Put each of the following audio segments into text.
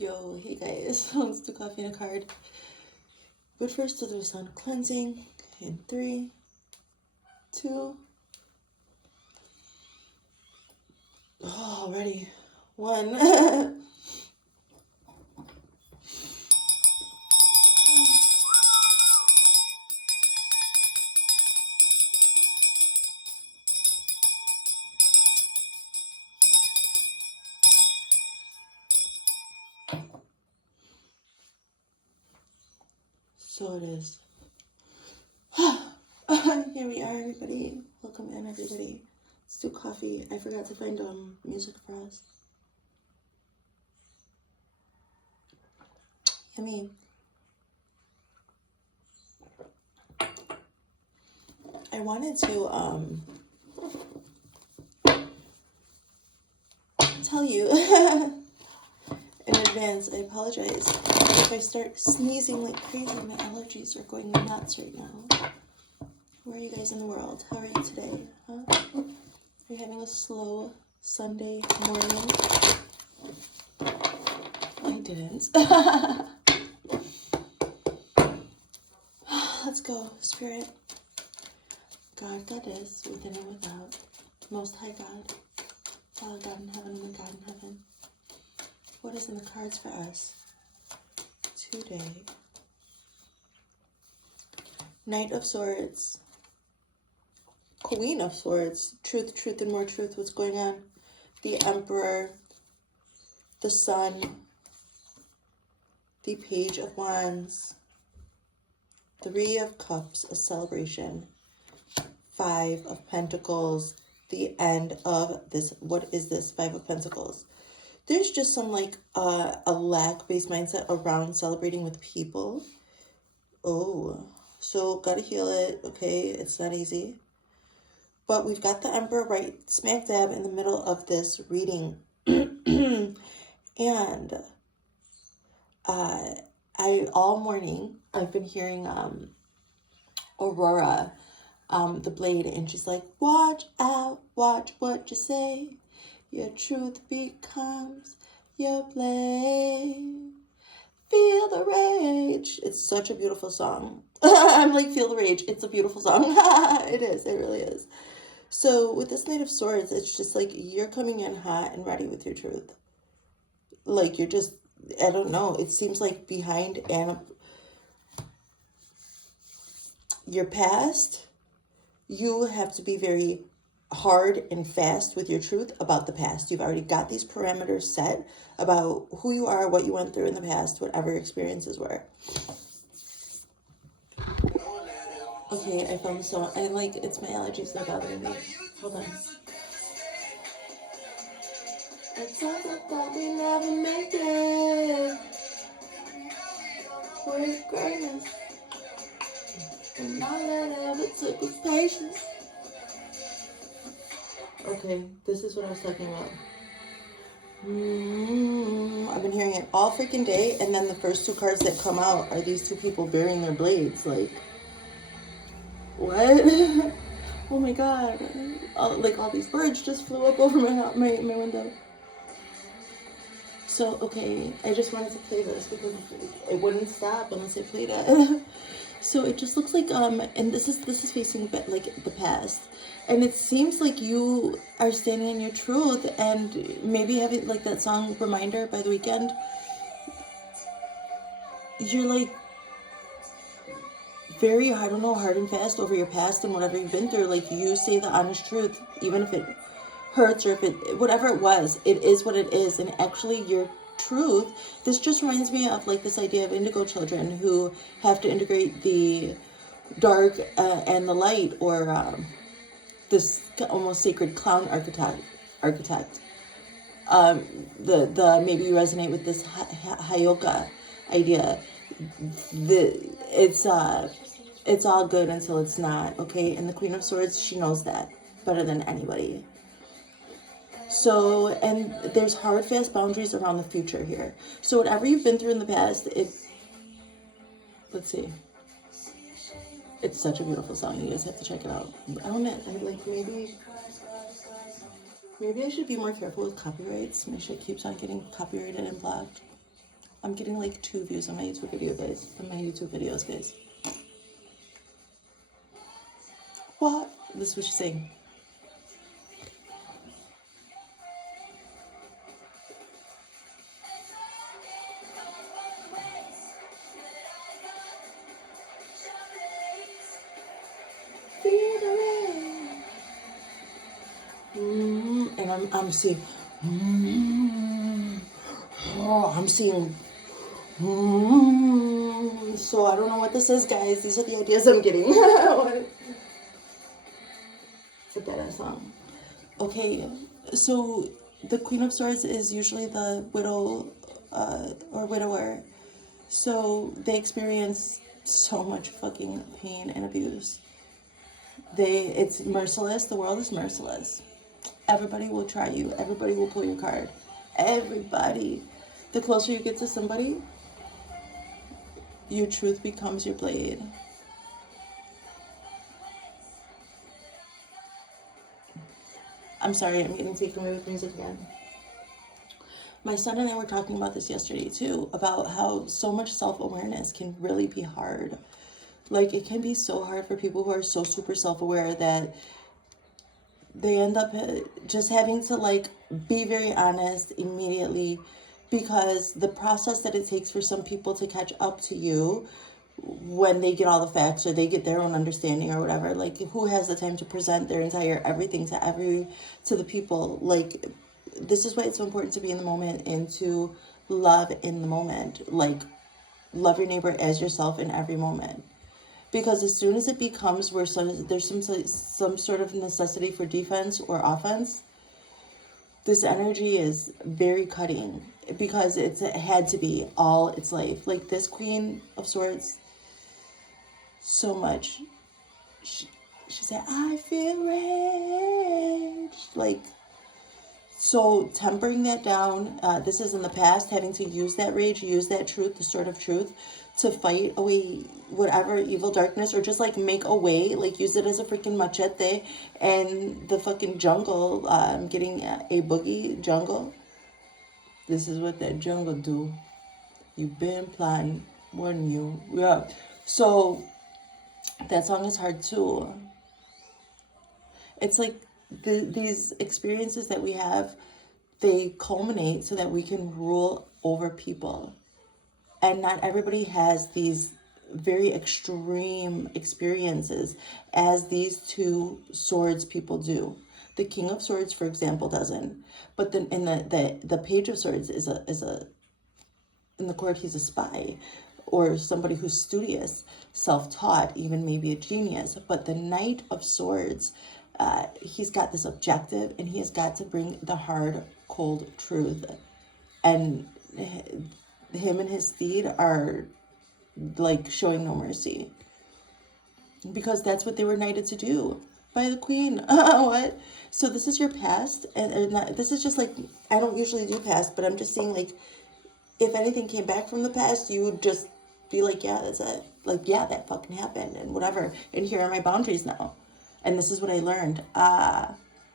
Yo, hey guys, let's do coffee and a card. But first, we'll do sound cleansing in 3, 2, oh, already 1. So it is. Here we are, everybody. Welcome in, everybody. Let's do coffee. I forgot to find music for us. Yummy. I wanted to tell you in advance. I apologize if I start sneezing like crazy. My allergies are going nuts right now. Where are you guys in the world? How are you today? Huh? Are you having a slow Sunday morning? I didn't. Let's go, Spirit. God, Goddess, within and without. Most High God. Father God in heaven and the God in heaven. What is in the cards for us today? Knight of Swords. Queen of Swords. Truth, truth, and more truth. What's going on? The Emperor. The Sun. The Page of Wands. 3 of Cups, a celebration. 5 of Pentacles, the end of this. What is this? 5 of Pentacles. There's just some like a lack-based mindset around celebrating with people. Oh, so gotta heal it. Okay, it's not easy. But we've got the Emperor right smack dab in the middle of this reading. And all morning I've been hearing Aurora, the Blade, and she's like, watch out, watch what you say. Your truth becomes your blade. Feel the rage. It's such a beautiful song. I'm like, feel the rage. It's a beautiful song. It is. It really is. So with this Knight of Swords, it's just like you're coming in hot and ready with your truth. Like you're just, I don't know. It seems like behind your past, you have to be very hard and fast with your truth about the past. You've already got these parameters set about who you are, what you went through in the past, whatever experiences were. Okay, I found the song. I like, it's my allergies that are bothering me. Hold on. It's all that we never make it with greatness. And all that ever took was patience. Okay, this is what I was talking about. I've been hearing it all freaking day, and then the first 2 cards that come out are these 2 people burying their blades. Like, what? Oh my god! Like all these birds just flew up over my window. So okay, I just wanted to play this because it wouldn't stop unless I played it. So it just looks like and this is facing like the past, and it seems like you are standing in your truth, and maybe having like that song Reminder by The Weeknd. You're like very, I don't know, hard and fast over your past and whatever you've been through. Like you say the honest truth, even if it hurts or if it, whatever it was, it is what it is. And actually your truth, this just reminds me of like this idea of indigo children who have to integrate the dark and the light, or this almost sacred clown archetype. The maybe you resonate with this Hayoka idea. It's all good until it's not, okay? And the Queen of Swords, she knows that better than anybody. So, and there's hard, fast boundaries around the future here. So whatever you've been through in the past, let's see. It's such a beautiful song. You guys have to check it out. Maybe I should be more careful with copyrights. Make sure it keeps on getting copyrighted and blocked. I'm getting like 2 views on my YouTube video, guys. On my YouTube videos, guys. What? This is what she's saying. And I'm seeing. Oh, I'm seeing. So I don't know what this is, guys. These are the ideas I'm getting. Put that as song. Okay, so the Queen of Swords is usually the widow or widower. So they experience so much fucking pain and abuse. It's merciless. The world is merciless. Everybody will try you. Everybody will pull your card. Everybody. The closer you get to somebody, your truth becomes your blade. I'm sorry, I'm getting taken away with music again. My son and I were talking about this yesterday too, about how so much self-awareness can really be hard. Like, it can be so hard for people who are so super self-aware that they end up just having to, like, be very honest immediately, because the process that it takes for some people to catch up to you when they get all the facts or they get their own understanding or whatever, like, who has the time to present their entire everything to the people? Like, this is why it's so important to be in the moment and to love in the moment. Like, love your neighbor as yourself in every moment. Because as soon as it becomes where there's some sort of necessity for defense or offense, this energy is very cutting, because it had to be all its life. Like, this Queen of Swords, so much. She said, I feel rage. Like, so tempering that down, this is in the past, having to use that rage, use that truth, the sword of truth, to fight away whatever evil darkness, or just, like, make a way, like, use it as a freaking machete. And the fucking jungle, getting a boogie jungle. This is what that jungle do. You've been plotting more than you. Yeah. So that song is hard too. It's like these experiences that we have, they culminate so that we can rule over people. And not everybody has these very extreme experiences as these 2 swords people do. The King of Swords, for example, doesn't. But then in the Page of Swords is a in the court, he's a spy, or somebody who's studious, self-taught, even maybe a genius. But the Knight of Swords, he's got this objective, and he has got to bring the hard, cold truth. And him and his steed are, like, showing no mercy, because that's what they were knighted to do by the Queen. What? So this is your past, and this is just, like, I don't usually do past, but I'm just saying, like, if anything came back from the past, you would just be like, yeah, that's it. Like, yeah, that fucking happened, and whatever. And here are my boundaries now, and this is what I learned.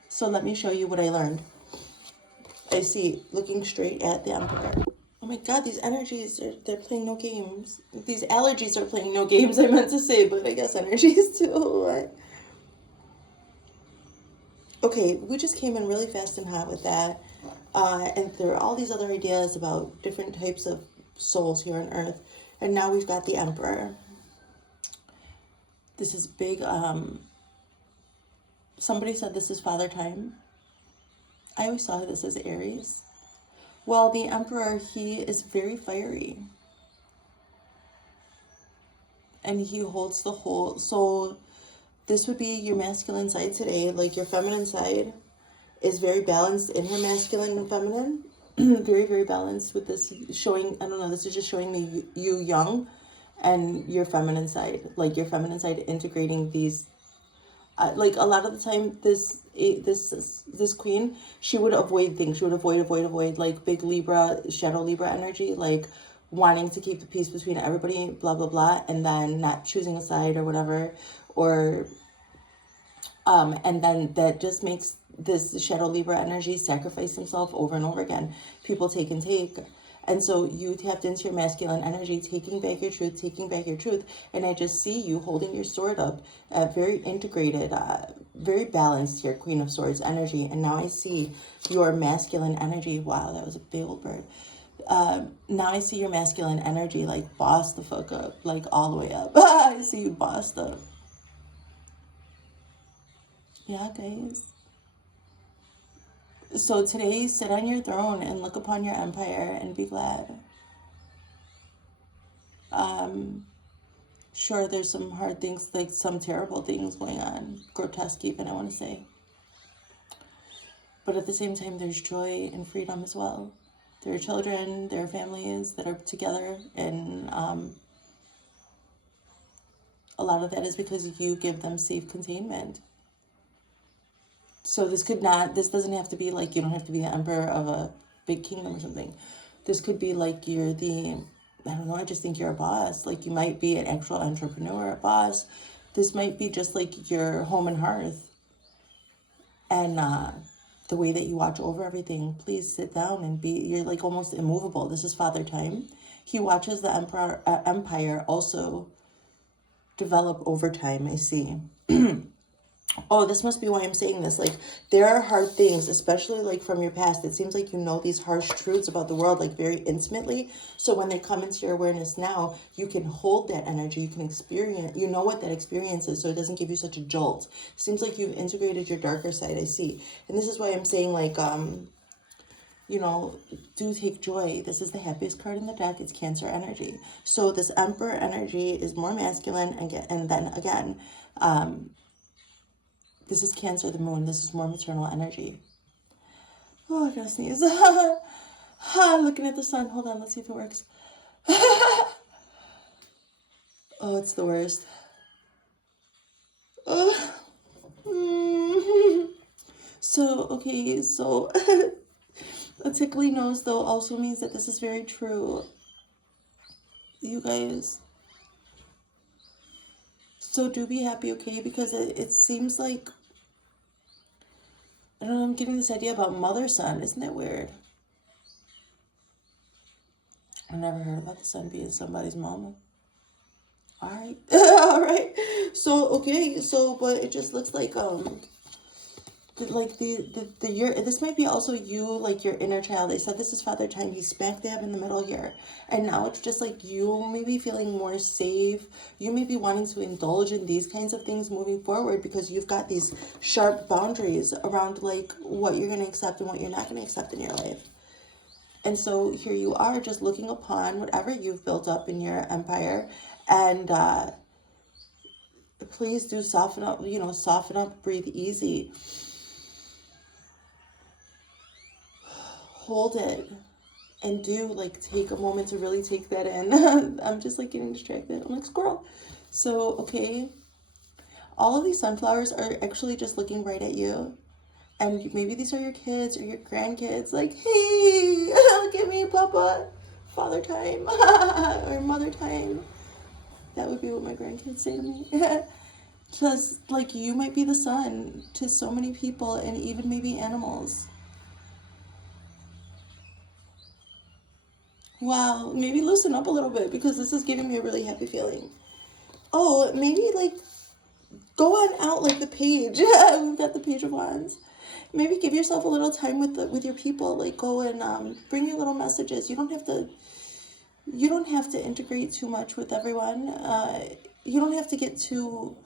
So let me show you what I learned. I see, looking straight at the Emperor. Oh my God, these energies, they're playing no games. These allergies are playing no games, I meant to say, but I guess energies too. Okay, we just came in really fast and hot with that. And there are all these other ideas about different types of souls here on Earth. And now we've got the Emperor. This is big. Somebody said this is Father Time. I always saw this as Aries. Well, the Emperor, he is very fiery. And he holds the whole... So this would be your masculine side today. Like, your feminine side is very balanced in her masculine and feminine. Very, very balanced with this showing... I don't know, this is just showing me you young and your feminine side. Like, your feminine side integrating these... like, a lot of the time, this queen, she would avoid things. She would avoid, like, big Libra, shadow Libra energy, like wanting to keep the peace between everybody, blah, blah, blah, and then not choosing a side or whatever, or, and then that just makes this shadow Libra energy sacrifice himself over and over again. People take and take. And so you tapped into your masculine energy, taking back your truth, taking back your truth. And I just see you holding your sword up, very integrated, very balanced here, Queen of Swords energy. And now I see your masculine energy. Wow, that was a big old bird. Now I see your masculine energy like boss the fuck up, like all the way up. I see you bossed up. Yeah, guys. So today, sit on your throne and look upon your empire and be glad. Sure, there's some hard things, like some terrible things going on, grotesque even, I want to say. But at the same time, there's joy and freedom as well. There are children, there are families that are together, and a lot of that is because you give them safe containment. So this doesn't have to be like, you don't have to be the emperor of a big kingdom or something. This could be like you're the, I don't know, I just think you're a boss. Like you might be an actual entrepreneur, a boss. This might be just like your home and hearth. And the way that you watch over everything. Please sit down and you're like almost immovable. This is Father Time. He watches the empire also develop over time, I see. Oh, this must be why I'm saying this. Like, there are hard things, especially like from your past. It seems like you know these harsh truths about the world, like very intimately. So when they come into your awareness now, you can hold that energy. You can experience, you know what that experience is, so it doesn't give you such a jolt. Seems like you've integrated your darker side, I see. And this is why I'm saying, like, you know, do take joy. This is the happiest card in the deck. It's Cancer energy. So this Emperor energy is more masculine, and then again, this is Cancer, the moon. This is more maternal energy. Oh, I gotta sneeze. Looking at the sun. Hold on, let's see if it works. Oh, it's the worst. So, okay, so a tickly nose, though, also means that this is very true. You guys. So do be happy, okay? Because it seems like, I don't know, I'm getting this idea about mother-son. Isn't that weird? I never heard about the sun being somebody's mama. All right. All right. So, okay. So, but it just looks like, this might be also you, like your inner child. They said this is Father Time. He's smack dab in the middle here. And now it's just like you may be feeling more safe. You may be wanting to indulge in these kinds of things moving forward because you've got these sharp boundaries around like what you're going to accept and what you're not going to accept in your life. And so here you are just looking upon whatever you've built up in your empire. And please do soften up, soften up, breathe easy. Hold it and do like take a moment to really take that in. I'm just like getting distracted. I'm like squirrel. So, okay. All of these sunflowers are actually just looking right at you. And maybe these are your kids or your grandkids. Like, hey, look at me, Papa. Father time or mother time. That would be what my grandkids say to me. Just like you might be the sun to so many people and even maybe animals. Wow, maybe loosen up a little bit because this is giving me a really happy feeling. Oh, maybe like go on out like the page. We've got the Page of Wands. Maybe give yourself a little time with your people. Like go and bring your little messages. You don't have to integrate too much with everyone. You don't have to get too,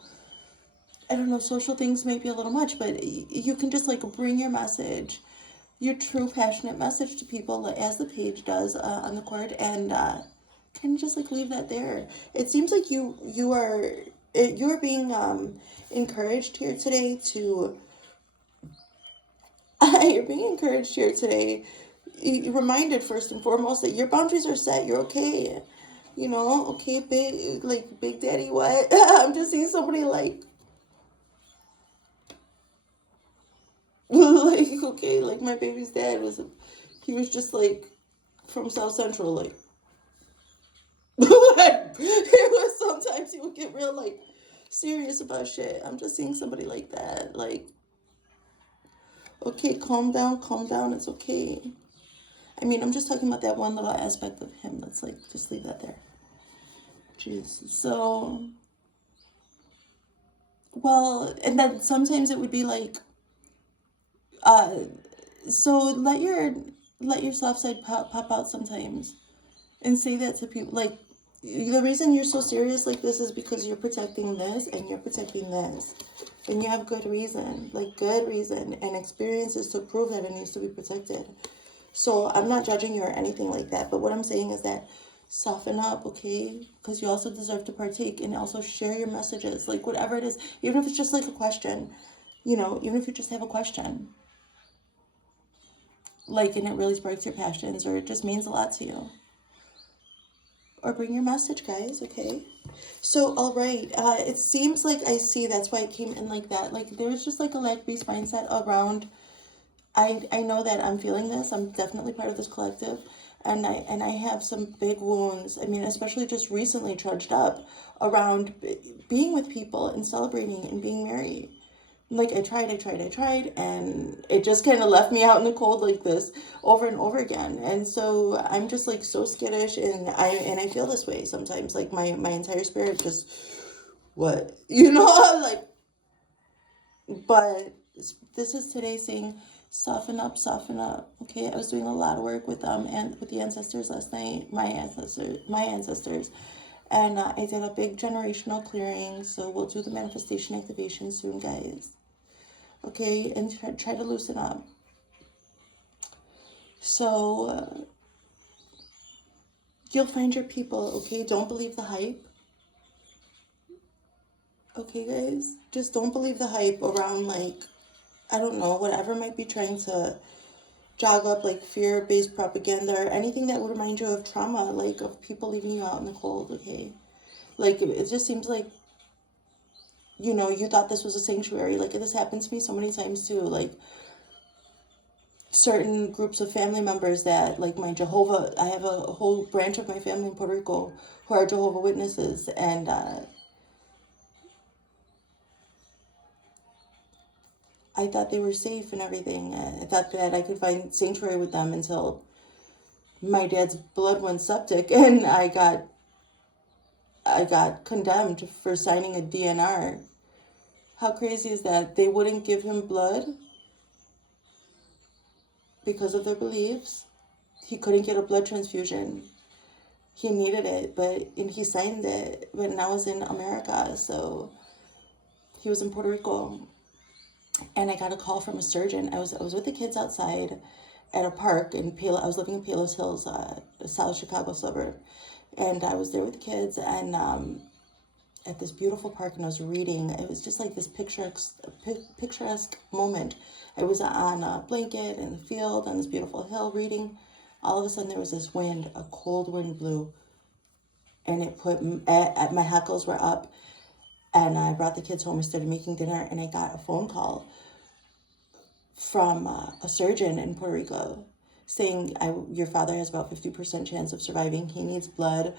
I don't know, social things may be a little much, but you can just like bring your message, your true passionate message to people as the page does on the card, and kind of just like leave that there. It seems like you're being encouraged here today to you're being encouraged here today. You're reminded first and foremost that your boundaries are set. You're okay. Okay, big daddy what? I'm just seeing somebody like like, okay, like my baby's dad he was just like from South Central, like it was sometimes he would get real like serious about shit. I'm just seeing somebody like that, like, okay, calm down, it's okay. I mean, I'm just talking about that one little aspect of him. Let's like just leave that there. Jeez. So, well, and then sometimes it would be like, so let your soft side pop out sometimes, and say that to people. Like, the reason you're so serious like this is because you're protecting this and you're protecting this, and you have good reason, like good reason and experiences to prove that it needs to be protected. So I'm not judging you or anything like that, but what I'm saying is that soften up, okay? Because you also deserve to partake, and also share your messages, like whatever it is, even if it's just like a question, even if you just have a question, like, and it really sparks your passions, or it just means a lot to you. Or bring your message, guys, okay? So, all right, it seems like I see that's why it came in like that. Like, there was just like a lack-based mindset around, I know that I'm feeling this. I'm definitely part of this collective. And I have some big wounds. I mean, especially just recently trudged up around being with people and celebrating and being married. Like, I tried, and it just kind of left me out in the cold like this over and over again. And so I'm just like so skittish, and I feel this way sometimes. Like my entire spirit just, what, like, but this is today saying, soften up, okay? I was doing a lot of work with and with the ancestors last night, my ancestors, and I did a big generational clearing. So we'll do the manifestation activation soon, guys. Okay, and try to loosen up. So you'll find your people, okay? Don't believe the hype. Okay, guys? Just don't believe the hype around, like, I don't know, whatever might be trying to jog up, like, fear-based propaganda or anything that would remind you of trauma, like, of people leaving you out in the cold, okay? Like, it just seems like, you thought this was a sanctuary. Like, this happened to me so many times, too. Like, certain groups of family members that, like, I have a whole branch of my family in Puerto Rico who are Jehovah Witnesses, and I thought they were safe and everything. I thought that I could find sanctuary with them until my dad's blood went septic, and I got condemned for signing a DNR. How crazy is that? They wouldn't give him blood because of their beliefs. He couldn't get a blood transfusion. He needed it, and he signed it when I was in America. So he was in Puerto Rico, and I got a call from a surgeon. I was with the kids outside at a park in I was living in Palos Hills, a South Chicago suburb, and I was there with the kids, and at this beautiful park, and I was reading. It was just like this picturesque moment. I was on a blanket in the field on this beautiful hill reading. All of a sudden there was this wind, a cold wind blew, and it put, my hackles were up, and I brought the kids home and started making dinner, and I got a phone call from a surgeon in Puerto Rico saying, your father has about 50% chance of surviving. He needs blood.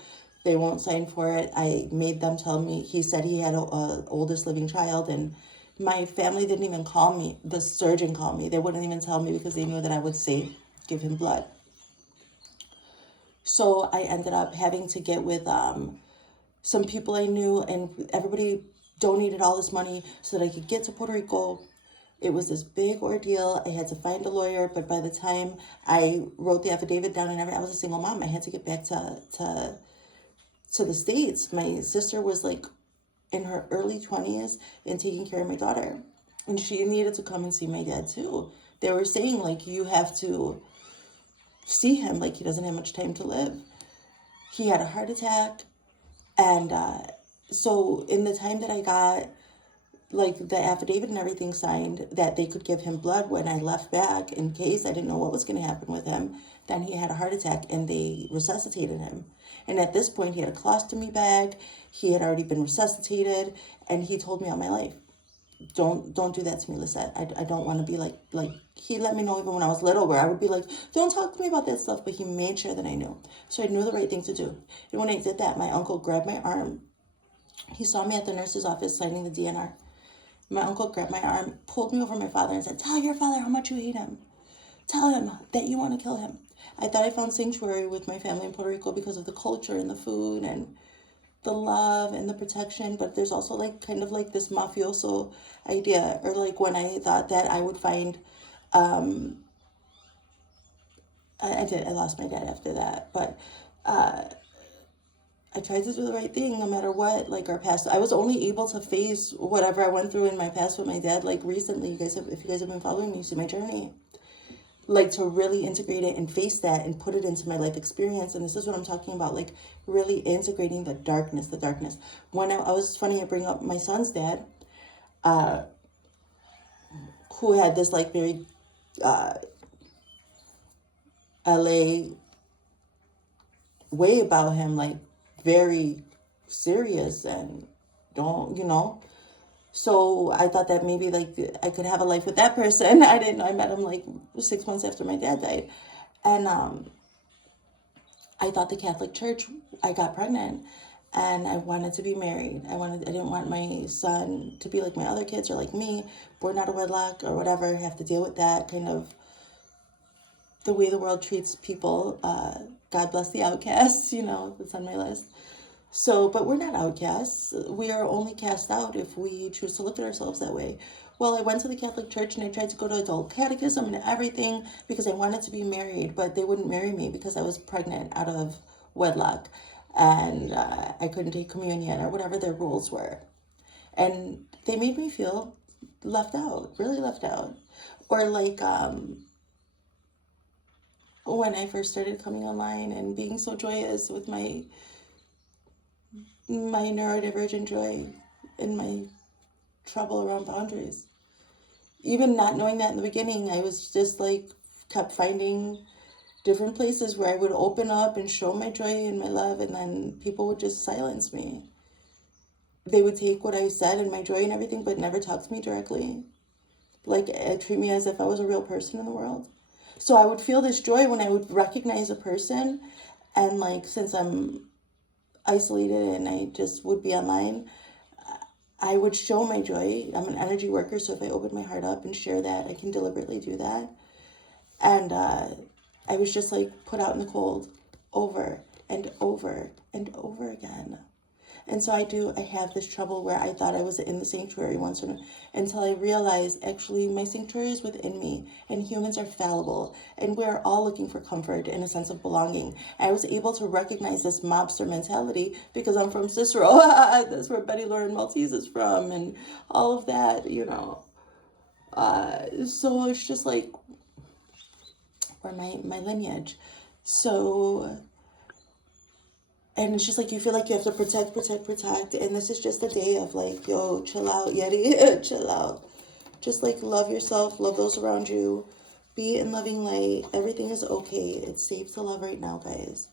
They won't sign for it. I made them tell me. He said he had a oldest living child, and my family didn't even call me. The surgeon called me. They wouldn't even tell me because they knew that I would say, give him blood. So I ended up having to get with some people I knew, and everybody donated all this money so that I could get to Puerto Rico. It was this big ordeal. I had to find a lawyer, but by the time I wrote the affidavit down and everything, I was a single mom. I had to get back to the States. My sister was like in her early 20s and taking care of my daughter, and she needed to come and see my dad too. They were saying, like, you have to see him, like, he doesn't have much time to live. He had a heart attack, and so in the time that I got, like, the affidavit and everything signed that they could give him blood when I left back, in case I didn't know what was going to happen with him, then he had a heart attack and they resuscitated him. And at this point, he had a colostomy bag. He had already been resuscitated, and he told me all my life, don't do that to me, Lisette. I don't want to be like, he let me know even when I was little, where I would be like, don't talk to me about that stuff, but he made sure that I knew. So I knew the right thing to do. And when I did that, my uncle grabbed my arm. He saw me at the nurse's office signing the DNR. My uncle grabbed my arm, pulled me over my father, and said, tell your father how much you hate him. Tell him that you want to kill him. I thought I found sanctuary with my family in Puerto Rico because of the culture and the food and the love and the protection, but there's also like kind of like this mafioso idea, or like when I thought that I would find I lost my dad after that, but I tried to do the right thing no matter what. Like our past, I was only able to face whatever I went through in my past with my dad. Like recently, if you guys have been following me, you see my journey. Like to really integrate it and face that and put it into my life experience. And this is what I'm talking about, like really integrating the darkness. When I was funny, I bring up my son's dad, who had this like very LA way about him, like very serious and so I thought that maybe like I could have a life with that person. I didn't know. I met him like 6 months after my dad died. And I thought the Catholic Church, I got pregnant and I wanted to be married. I didn't want my son to be like my other kids or like me, born out of wedlock or whatever, have to deal with that kind of the way the world treats people. God bless the outcasts, that's on my list. So, but we're not outcasts. We are only cast out if we choose to look at ourselves that way. Well, I went to the Catholic Church and I tried to go to adult catechism and everything because I wanted to be married, but they wouldn't marry me because I was pregnant out of wedlock and I couldn't take communion or whatever their rules were. And they made me feel left out, really left out. Or like when I first started coming online and being so joyous with my neurodivergent joy and my trouble around boundaries. Even not knowing that in the beginning, I was just like kept finding different places where I would open up and show my joy and my love, and then people would just silence me. They would take what I said and my joy and everything, but never talk to me directly. Like treat me as if I was a real person in the world. So I would feel this joy when I would recognize a person, and like since I'm isolated and I just would be online, I would show my joy. I'm an energy worker, so if I open my heart up and share that, I can deliberately do that. And I was just like put out in the cold over and over and over again. And so I have this trouble where I thought I was in the sanctuary once until I realized actually my sanctuary is within me and humans are fallible and we're all looking for comfort and a sense of belonging. I was able to recognize this mobster mentality because I'm from Cicero. That's where Betty Lauren Maltese is from and all of that, So it's just like, or my lineage. So... And it's just like you feel like you have to protect. And this is just a day of like, yo, chill out, Yeti, chill out. Just like love yourself, love those around you. Be in loving light. Everything is okay. It's safe to love right now, guys.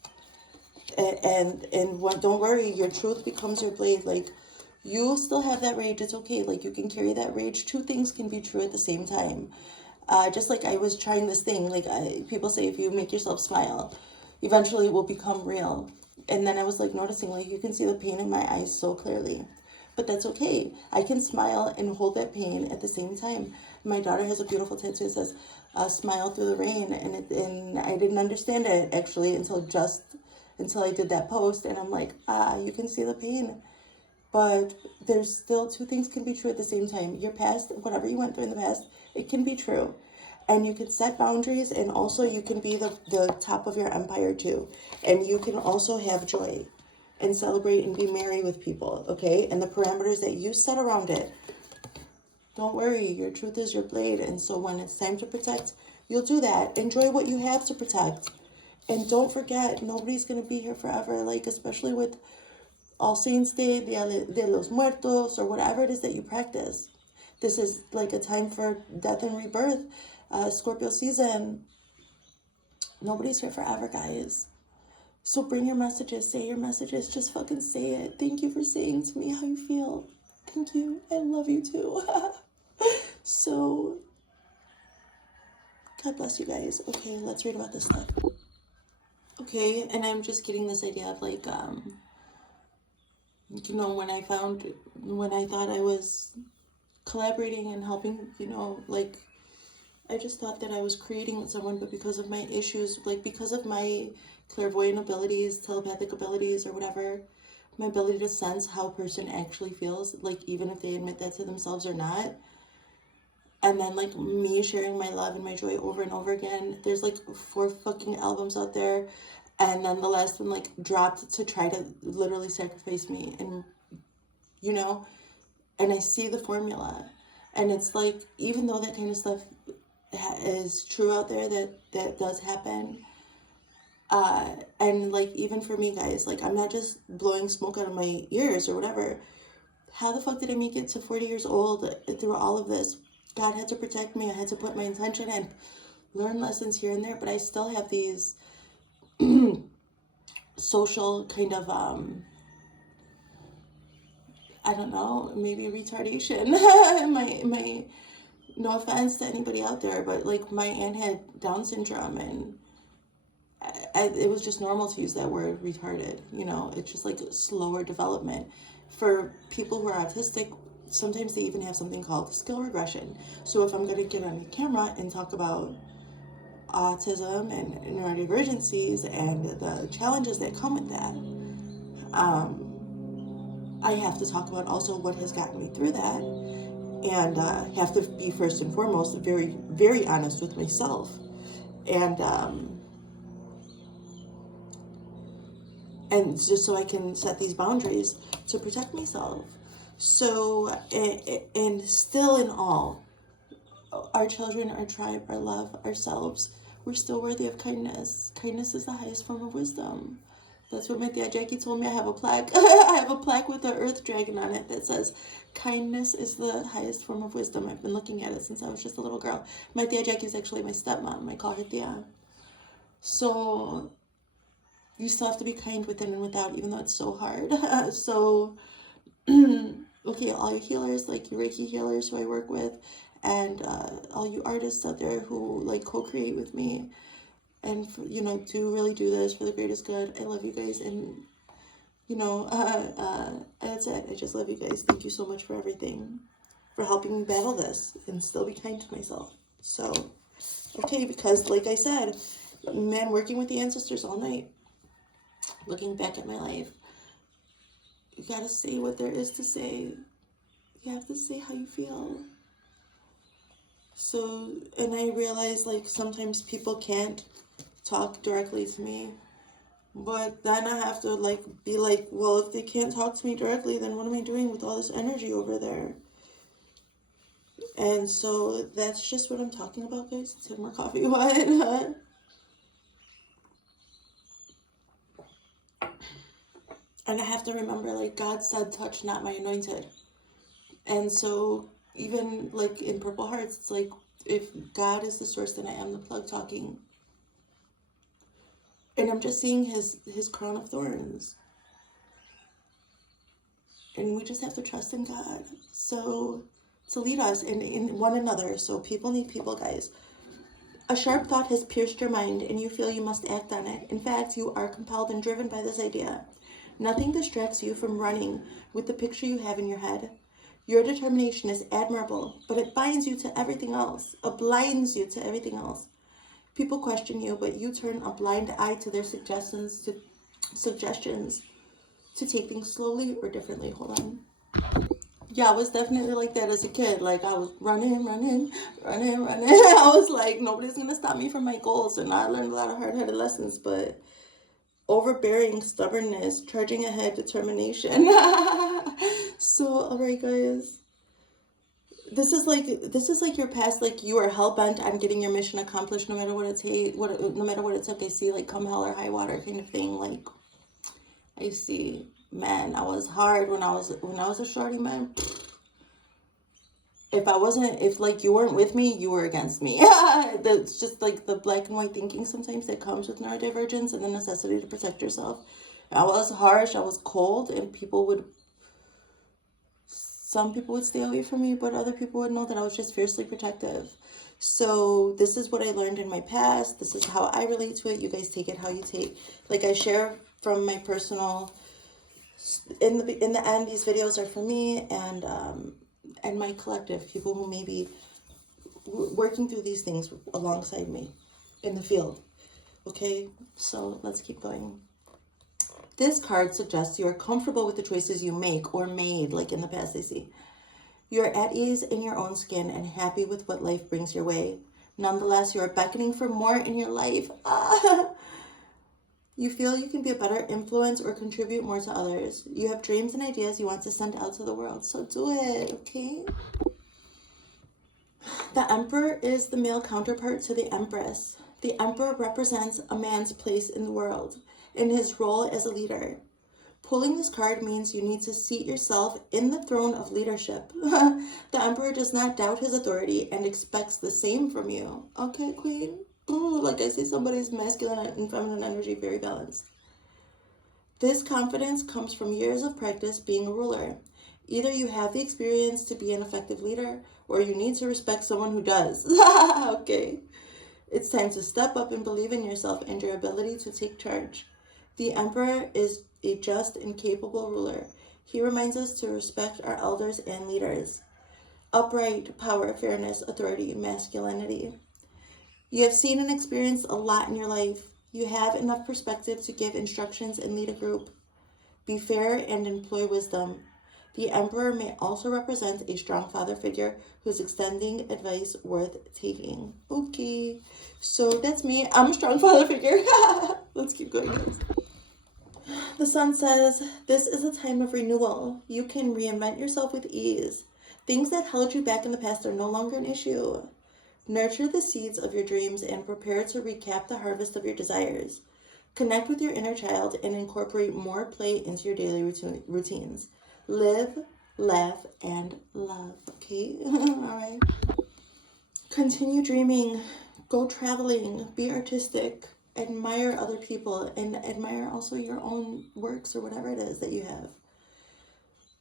And don't worry, your truth becomes your blade. Like, you still have that rage. It's okay. Like, you can carry that rage. Two things can be true at the same time. Just like I was trying this thing. Like, people say if you make yourself smile, eventually it will become real. And then I was like noticing, like, you can see the pain in my eyes so clearly. But that's okay. I can smile and hold that pain at the same time. My daughter has a beautiful tattoo that says, smile through the rain. And I didn't understand it, actually, until I did that post. And I'm like, you can see the pain. But there's still two things can be true at the same time. Your past, whatever you went through in the past, it can be true. And you can set boundaries, and also you can be the top of your empire too. And you can also have joy and celebrate and be merry with people, okay? And the parameters that you set around it. Don't worry, your truth is your blade. And so when it's time to protect, you'll do that. Enjoy what you have to protect. And don't forget, nobody's going to be here forever, like especially with All Saints Day, Dia de los Muertos, or whatever it is that you practice. This is like a time for death and rebirth. Scorpio season. Nobody's here forever, guys. So bring your messages, say your messages, just fucking say it. Thank you for saying to me how you feel. Thank you. I love you too. So, God bless you guys. Okay, let's read about this stuff. Okay, and I'm just getting this idea of like, when I thought I was collaborating and helping, like I just thought that I was creating with someone, but because of my issues, like because of my clairvoyant abilities, telepathic abilities, or whatever, my ability to sense how a person actually feels, like even if they admit that to themselves or not, and then like me sharing my love and my joy over and over again. There's like 4 fucking albums out there, and then the last one like dropped to try to literally sacrifice me, and you know, and I see the formula, and it's like even though that kind of stuff is true out there, that does happen. And like even for me, guys, like I'm not just blowing smoke out of my ears or whatever. How the fuck did I make it to 40 years old through all of this? God had to protect me. I had to put my intention in, learn lessons here and there, but I still have these social kind of I don't know, maybe retardation. my no offense to anybody out there, but like my aunt had Down syndrome, and it was just normal to use that word, retarded. You know, it's just like slower development. For people who are autistic, sometimes they even have something called skill regression. So if I'm going to get on camera and talk about autism and neurodivergencies and the challenges that come with that, I have to talk about also what has gotten me through that, and have to be first and foremost very, very honest with myself, and just so I can set these boundaries to protect myself. So, and still in all, our children, our tribe, our love, ourselves, we're still worthy of kindness. Kindness is the highest form of wisdom. That's what my Tia Jackie told me. I have a plaque. I have a plaque with the earth dragon on it that says, kindness is the highest form of wisdom. I've been looking at it since I was just a little girl. My Tia Jackie is actually my stepmom. I call her Tia. So you still have to be kind within and without, even though it's so hard. So, okay, all you healers, like you Reiki healers who I work with, and all you artists out there who like co-create with me, and you know, really do this for the greatest good. I love you guys, and you know, that's it. I just love you guys. Thank you so much for everything, for helping me battle this and still be kind to myself. So, okay, because like I said, man, working with the ancestors all night, looking back at my life, you gotta say what there is to say. You have to say how you feel. So, and I realize like sometimes people can't talk directly to me, but then I have to like be like, well, if they can't talk to me directly, then what am I doing with all this energy over there? And so that's just what I'm talking about, guys. Let's have more coffee. What? And I have to remember, like, God said, touch not my anointed. And so even like in Purple Hearts, it's like, if God is the source, then I am the plug talking. And I'm just seeing his crown of thorns. And we just have to trust in God. So to lead us in one another. So people need people, guys. A sharp thought has pierced your mind and you feel you must act on it. In fact, you are compelled and driven by this idea. Nothing distracts you from running with the picture you have in your head. Your determination is admirable, but it binds you to everything else, blinds you to everything else. People question you, but you turn a blind eye to their suggestions to take things slowly or differently. Hold on. Yeah, I was definitely like that as a kid. Like I was running. I was like, nobody's gonna stop me from my goals. And I learned a lot of hard-headed lessons, but overbearing stubbornness, charging ahead, determination. So, all right, guys. This is like your past. Like you are hell bent on getting your mission accomplished, no matter what it takes. No matter what it took. I see like come hell or high water kind of thing. Like I see, man, I was hard when I was a shorty, man. If like you weren't with me, you were against me. That's just like the black and white thinking sometimes that comes with neurodivergence and the necessity to protect yourself. I was harsh, I was cold, and some people would stay away from me, but other people would know that I was just fiercely protective. So this is what I learned in my past. This is how I relate to it. You guys take it how you take. Like I share from my personal. In the end, these videos are for me and my collective, people who maybe working through these things alongside me in the field. Okay, so let's keep going. This card suggests you are comfortable with the choices you make or made, like in the past I see. You're at ease in your own skin and happy with what life brings your way. Nonetheless, you are beckoning for more in your life. You feel you can be a better influence or contribute more to others. You have dreams and ideas you want to send out to the world, so do it, okay? The Emperor is the male counterpart to the Empress. The Emperor represents a man's place in the world, in his role as a leader. Pulling this card means you need to seat yourself in the throne of leadership. The Emperor does not doubt his authority and expects the same from you. Okay, Queen? Ooh, like I see somebody's masculine and feminine energy very balanced. This confidence comes from years of practice being a ruler. Either you have the experience to be an effective leader, or you need to respect someone who does. Okay. It's time to step up and believe in yourself and your ability to take charge. The Emperor is a just and capable ruler. He reminds us to respect our elders and leaders. Upright, power, fairness, authority, masculinity. You have seen and experienced a lot in your life. You have enough perspective to give instructions and lead a group. Be fair and employ wisdom. The Emperor may also represent a strong father figure who's extending advice worth taking. Okay, so that's me. I'm a strong father figure. Let's keep going, guys. The Sun says, this is a time of renewal. You can reinvent yourself with ease. Things that held you back in the past are no longer an issue. Nurture the seeds of your dreams and prepare to recap the harvest of your desires. Connect with your inner child and incorporate more play into your daily routines. Live, laugh, and love. Okay? All right. Continue dreaming. Go traveling. Be artistic. Admire other people and admire also your own works or whatever it is that you have.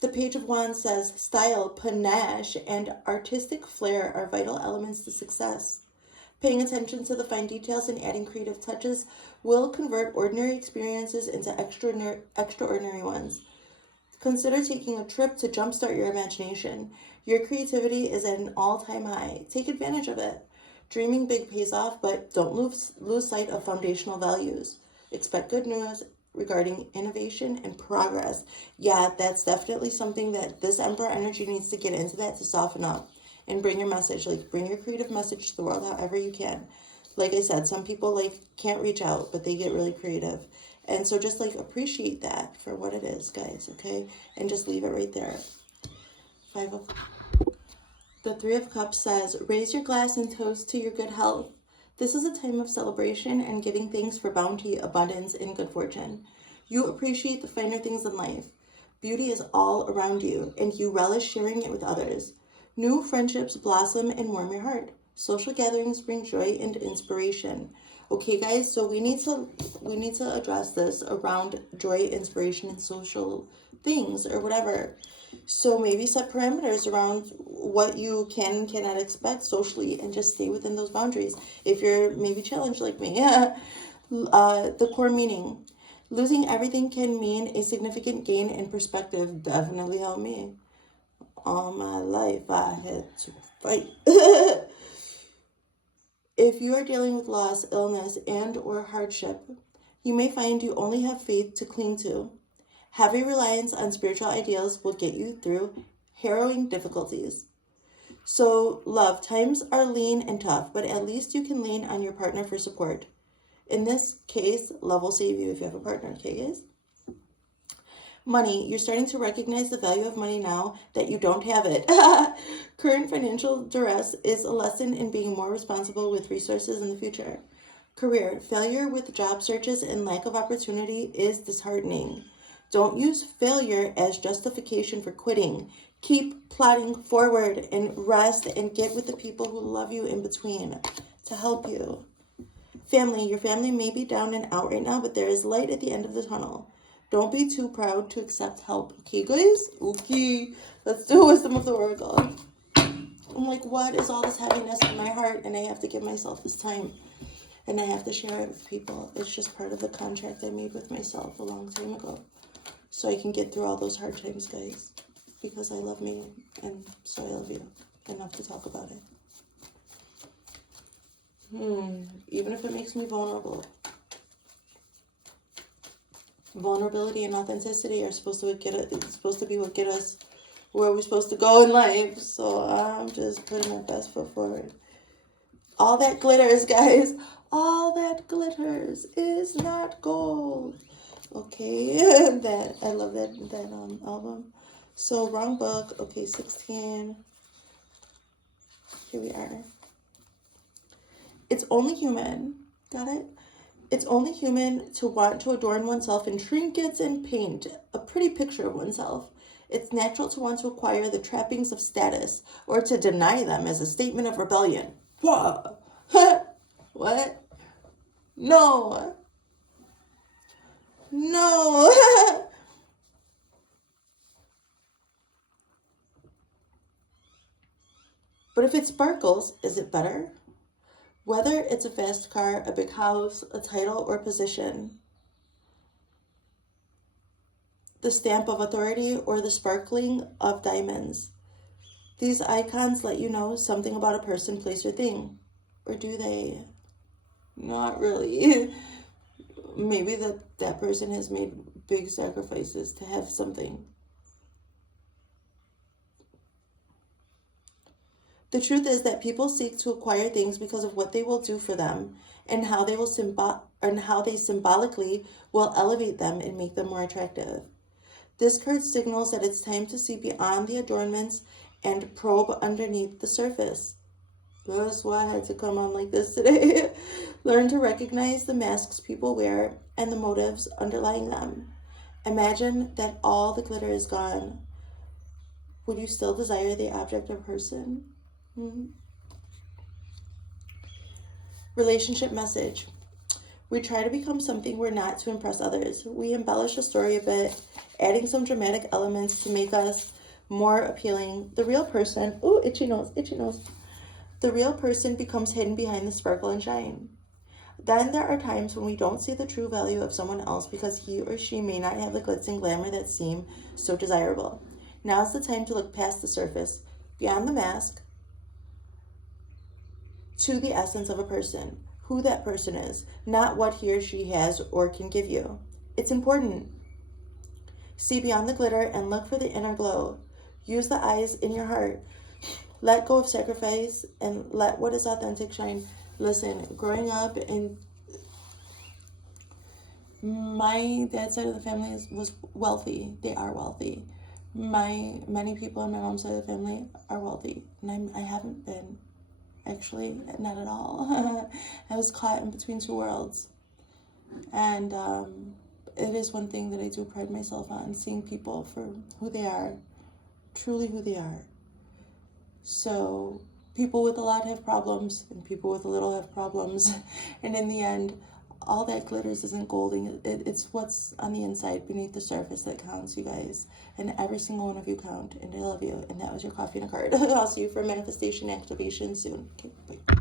The Page of Wands says, style, panache, and artistic flair are vital elements to success. Paying attention to the fine details and adding creative touches will convert ordinary experiences into extraordinary ones. Consider taking a trip to jumpstart your imagination. Your creativity is at an all-time high. Take advantage of it. Dreaming big pays off, but don't lose sight of foundational values. Expect good news regarding innovation and progress. Yeah, that's definitely something that this Emperor energy needs to get into that to soften up and bring your message. Like, bring your creative message to the world however you can. Like I said, some people can't reach out, but they get really creative. And so just appreciate that for what it is, guys, okay? And just leave it right there. The Three of Cups says, raise your glass and toast to your good health. This is a time of celebration and giving thanks for bounty, abundance, and good fortune. You appreciate the finer things in life. Beauty is all around you, and you relish sharing it with others. New friendships blossom and warm your heart. Social gatherings bring joy and inspiration. Okay, guys, so we need to address this around joy, inspiration, and social things or whatever. So maybe set parameters around what you can and cannot expect socially and just stay within those boundaries. If you're maybe challenged like me. The core meaning. Losing everything can mean a significant gain in perspective. Definitely helped me. All my life I had to fight. If you are dealing with loss, illness, and or hardship, you may find you only have faith to cling to. Heavy reliance on spiritual ideals will get you through harrowing difficulties. So, love, times are lean and tough, but at least you can lean on your partner for support. In this case, love will save you if you have a partner, okay, guys? Money, you're starting to recognize the value of money now that you don't have it. Current financial duress is a lesson in being more responsible with resources in the future. Career, failure with job searches and lack of opportunity is disheartening. Don't use failure as justification for quitting. Keep plodding forward and rest and get with the people who love you in between to help you. Family, your family may be down and out right now, but there is light at the end of the tunnel. Don't be too proud to accept help. Okay, guys? Okay. Let's do Wisdom of the Oracle. I'm like, what is all this heaviness in my heart? And I have to give myself this time. And I have to share it with people. It's just part of the contract I made with myself a long time ago. So I can get through all those hard times, guys. Because I love me. And so I love you. Enough to talk about it. Even if it makes me vulnerable. Vulnerability and authenticity are supposed to be what get us where we're supposed to go in life. So I'm just putting my best foot forward. All that glitters, guys. All that glitters is not gold. Okay, that I love that album. So wrong book. Okay, 16. Here we are. It's only human. Got it? It's only human to want to adorn oneself in trinkets and paint a pretty picture of oneself. It's natural to want to acquire the trappings of status or to deny them as a statement of rebellion. Whoa. What? No. No. But if it sparkles, is it better? Whether it's a fast car, a big house, a title, or position, the stamp of authority, or the sparkling of diamonds, these icons let you know something about a person, place, or thing. Or do they? Not really. Maybe that person has made big sacrifices to have something. The truth is that people seek to acquire things because of what they will do for them and how they symbolically will elevate them and make them more attractive. This card signals that it's time to see beyond the adornments and probe underneath the surface. That's why I had to come on like this today. Learn to recognize the masks people wear and the motives underlying them. Imagine that all the glitter is gone. Would you still desire the object or person? Relationship message. We try to become something we're not to impress others. We embellish a story a bit, adding some dramatic elements to make us more appealing. The real person, ooh, itchy nose, itchy nose. The real person becomes hidden behind the sparkle and shine. Then there are times when we don't see the true value of someone else because he or she may not have the glitz and glamour that seem so desirable. Now's the time to look past the surface, beyond the mask, to the essence of a person, who that person is, not what he or she has or can give you. It's important. See beyond the glitter and look for the inner glow. Use the eyes in your heart. Let go of sacrifice and let what is authentic shine. Listen, growing up in my dad's side of the family was wealthy. They are wealthy. Many people in my mom's side of the family are wealthy, and I haven't been. Actually, not at all. I was caught in between two worlds. And it is one thing that I do pride myself on, seeing people for who they are, truly who they are. So people with a lot have problems, and people with a little have problems. And in the end, all that glitters isn't gold. It's what's on the inside, beneath the surface, that counts, you guys. And every single one of you count, and I love you. And that was your coffee and a card. I'll see you for manifestation activation soon. Okay, bye.